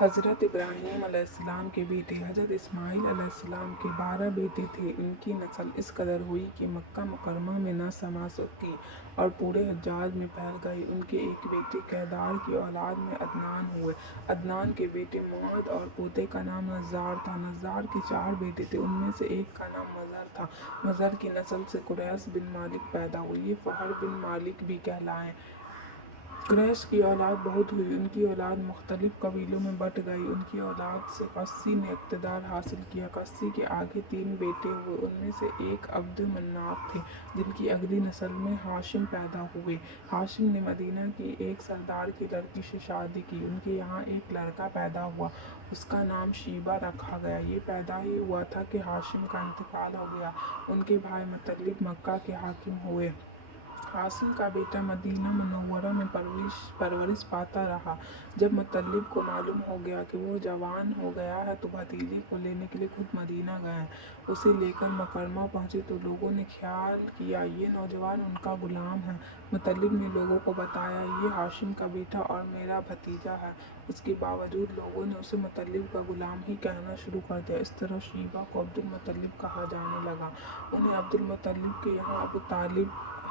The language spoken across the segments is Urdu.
حضرت ابراہیم علیہ السلام کے بیٹے حضرت اسماعیل علیہ السلام کے 12 بیٹے تھے۔ ان کی نسل اس قدر ہوئی کہ مکہ مکرمہ میں نہ سما سکی اور پورے حجاز میں پھیل گئی۔ ان کے ایک بیٹے کیدار کی اولاد میں عدنان ہوئے۔ عدنان کے بیٹے معد اور پوتے کا نام نزار تھا۔ نزار کے 4 بیٹے تھے، ان میں سے ایک کا نام مضر تھا۔ مضر کی نسل سے قریش بن مالک پیدا ہوئے، یہ فہر بن مالک بھی کہلائے۔ قریش کی اولاد بہت ہوئی، ان کی اولاد مختلف قبیلوں میں بٹ گئی۔ ان کی اولاد سے قسی نے اقتدار حاصل کیا۔ قسی کے آگے 3 بیٹے ہوئے، ان میں سے ایک عبد مناف تھے، جن کی اگلی نسل میں ہاشم پیدا ہوئے۔ ہاشم نے مدینہ کی ایک سردار کی لڑکی سے شادی کی، ان کے یہاں ایک لڑکا پیدا ہوا، اس کا نام شیبہ رکھا گیا۔ یہ پیدا ہی ہوا تھا کہ ہاشم کا انتقال ہو گیا۔ ان کے بھائی مطلب مکہ کے حاکم ہوئے۔ ہاشم کا بیٹا مدینہ منورہ میں پرورش پاتا رہا۔ جب مطلب کو معلوم ہو گیا کہ وہ جوان ہو گیا ہے تو بھتیجے کو لینے کے لیے خود مدینہ گئے۔ اسے لے کر مکرمہ پہنچے تو لوگوں نے خیال کیا یہ نوجوان ان کا غلام ہے۔ مطلب نے لوگوں کو بتایا یہ ہاشم کا بیٹا اور میرا بھتیجا ہے۔ اس کے باوجود لوگوں نے اسے مطلب کا غلام ہی کہنا شروع کر دیا۔ اس طرح شیبہ کو عبد المطلب کہا جانے لگا۔ انہیں عبد المطلب کے یہاں ابو طالب،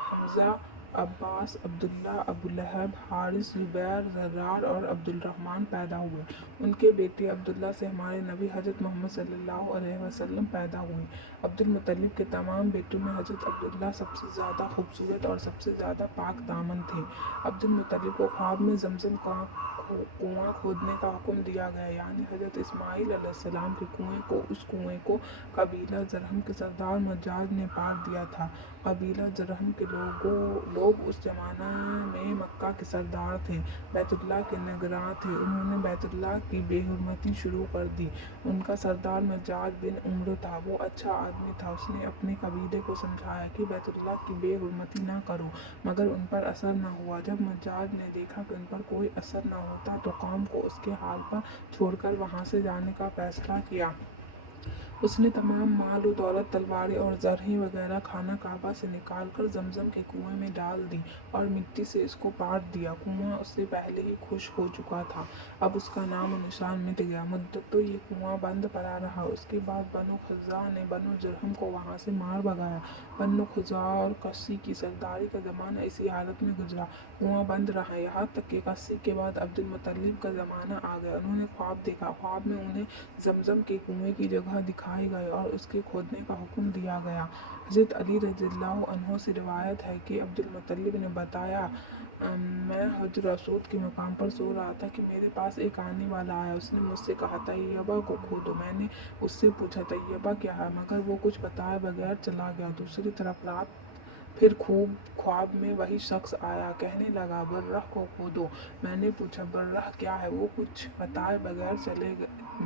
حمزہ، عباس، عبداللہ، ابو لہب، حارث، زبیر، زرار اور عبد الرحمن پیدا ہوئے۔ ان کے بیٹے عبداللہ سے ہمارے نبی حضرت محمد صلی اللہ علیہ وسلم پیدا ہوئے۔ عبد المطلب کے تمام بیٹوں میں حضرت عبداللہ سب سے زیادہ خوبصورت اور سب سے زیادہ پاک دامن تھے۔ عبد المطلب کو خواب میں زمزم کا کنواں کھودنے کا حکم دیا گیا، یعنی حضرت اسماعیل علیہ السلام کے کنویں کو۔ اس کنویں کو قبیلہ جرہم کے سردار مجاز نے پار دیا تھا۔ قبیلہ جرہم کے لوگ اس زمانہ میں مکہ کے سردار تھے، بیت اللہ کے نگراں تھے۔ انہوں نے بیت اللہ کی بے حرمتی شروع کر دی۔ ان کا سردار مجاز بن عمرو تھا، وہ اچھا آدمی تھا۔ اس نے اپنے قبیلے کو سمجھایا کہ بیت اللہ کی بے حرمتی نہ کرو، مگر ان پر اثر نہ ہوا۔ جب مجاز نے دیکھا کہ ان پر کوئی اثر نہ ہوتا تو قوم کو اس کے حال پر چھوڑ کر وہاں سے جانے کا فیصلہ کیا۔ اس نے تمام مال و دولت، تلواریں اور زرہیں وغیرہ خانہ کعبہ سے نکال کر زمزم کے کنویں میں ڈال دی اور مٹی سے اس کو پاٹ دیا۔ کنواں اس سے پہلے ہی خشک ہو چکا تھا، اب اس کا نام و نشان مٹ گیا۔ مدتوں یہ کنواں بند پڑا رہا۔ اس کے بعد بنو خزاعہ نے بنو جرہم کو وہاں سے مار بھگایا۔ بنو خزاعہ اور قسی کی سرداری کا زمانہ اسی حالت میں گزرا، کنواں بند رہا، یہاں تک کہ قسی کے بعد عبد المطلب کا زمانہ آ گیا۔ انہوں نے خواب دیکھا، خواب میں انہیں زمزم کے کنویں کی جگہ دکھائی گئی اور اس کے کھودنے کا حکم دیا گیا۔ حضرت علی رضی اللہ عنہ سے روایت ہے کہ عبد المطلب نے بتایا میں حجر اسود کے مقام پر سو رہا تھا کہ میرے پاس ایک آنے والا آیا۔ اس نے مجھ سے کہا طیبہ کو کھودو۔ میں نے اس سے پوچھا طیبہ کیا ہے، مگر وہ کچھ بتائے بغیر چلا گیا۔ دوسری طرف رات پھر خواب میں وہی شخص آیا، کہنے لگا برہ کو کھودو۔ میں نے پوچھا برہ کیا ہے، وہ کچھ بتائے بغیر چلے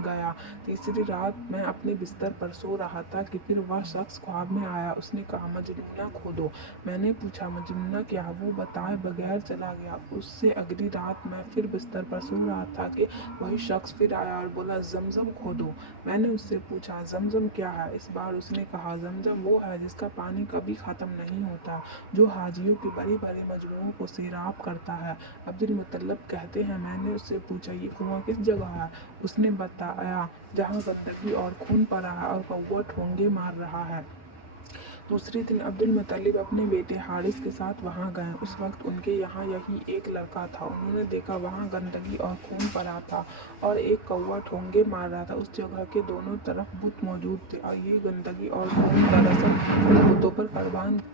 گیا۔ تیسری رات میں اپنے بستر پر سو رہا تھا کہ پھر وہ شخص خواب میں آیا، اس نے کہا مجنونہ کھودو۔ میں نے پوچھا مجنونہ کیا ہے، وہ بتائے بغیر چلا گیا۔ اس سے اگلی رات میں پھر بستر پر سو رہا تھا کہ وہی شخص پھر آیا اور بولا زمزم کھودو۔ میں نے اس سے پوچھا زمزم کیا ہے، اس بار اس نے کہا زمزم وہ ہے جس کا پانی کبھی ختم نہیں ہوتا، جو حاجیوں کے بڑے بڑے مجموعوں کو سیراب کرتا ہے۔ عبد المطلب کہتے ہیں میں نے اس سے پوچھا یہ کنواں کس جگہ ہے، اس نے بتایا جہاں گندگی اور خون پڑا ہے اور کوا ٹھونگے مار رہا ہے۔ دوسرے دن عبد المطلب اپنے بیٹے حارث کے ساتھ وہاں گئے۔ اس وقت ان کے یہاں یہی ایک لڑکا تھا۔ انہوں نے دیکھا وہاں گندگی اور خون پڑا تھا اور ایک کوا ٹھونگے مار رہا تھا۔ اس جگہ کے دونوں طرف بت موجود تھے اور یہ گندگی اور خون دراصل ان بتوں پر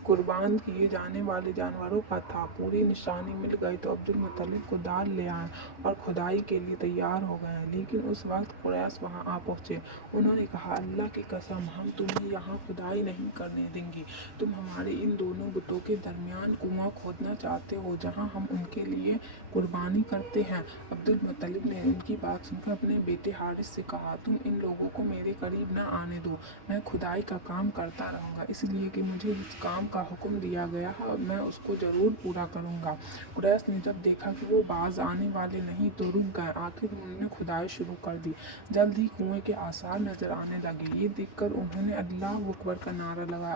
قربان کیے جانے والے جانوروں کا تھا۔ پوری نشانی مل گئی تو عبد المطلب کو دال لے آئے اور کھدائی کے لیے تیار ہو گئے، لیکن اس وقت قریش وہاں آ پہنچے۔ انہوں نے کہا اللہ کی قسم ہم تمہیں یہاں کھدائی نہیں کرنے دیں گے، تم ہمارے ان دونوں بتوں کے درمیان کنواں کھودنا چاہتے ہو جہاں ہم ان کے لیے قربانی کرتے ہیں۔ عبد المطلب نے ان کی بات سن کر اپنے بیٹے حارث سے کہا تم ان لوگوں کو میرے قریب نہ آنے دو، میں کھدائی کا کام کرتا رہوں گا، اس لیے کہ مجھے جس کام کا حکم دیا گیا ہے میں اس کو ضرور پورا کروں گا۔ قریش نے جب دیکھا کہ وہ باز آنے والے نہیں تو رک گئے۔ آخر انہوں نے کھدائی شروع کر دی، جلد ہی کنویں کے آثار نظر آنے لگے۔ یہ دیکھ کر انہوں نے اللہ اکبر کا نعرہ لگایا